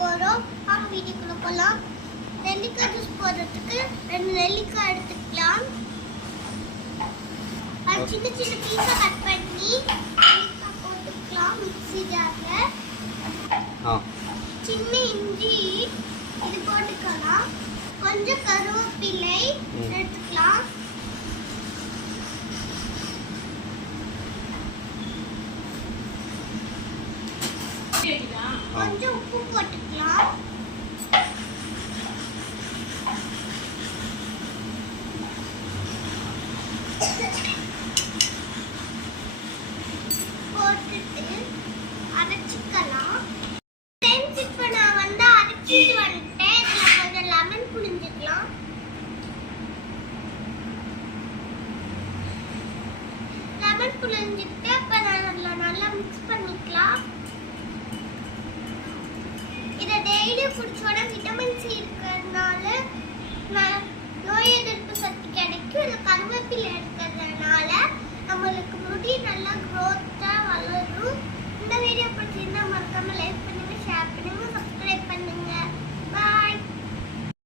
போறோம். வாங்க வீடியோக்குள்ள போலாம். நெல்லிக்காய் ஜூஸ் போடுறதுக்கு 2 நெல்லிக்காய் எடுத்துக்கலாம். அது சின்ன சின்ன பீஸா கட் பண்ணி நெல்லிக்காய் போட்டுக்கலாம் மிக்ஸி ஜார்ல. சின்ன இஞ்சி இது போட்டுக்கலாம். கொஞ்சம் கருவேப்பிலை எடுத்துக்கலாம். கொஞ்சம் உப்பு போட்டுக்கலாம். போட்டுட்டு அரைச்சிக்கலாம். இப்போ நான் அரைச்சிட்டு வந்துட்டேன். இதில் கொஞ்சம் லெமன் புழிஞ்சுக்கலாம். லெமன் புழிஞ்சிட்டு இப்போ நான் அதில் நல்லா மிக்ஸ் பண்ணிக்கலாம். இதை டெய்லி குடிச்சோட விட்டமின் சி இருக்கிறதுனால நோய் எதிர்ப்பு சக்தி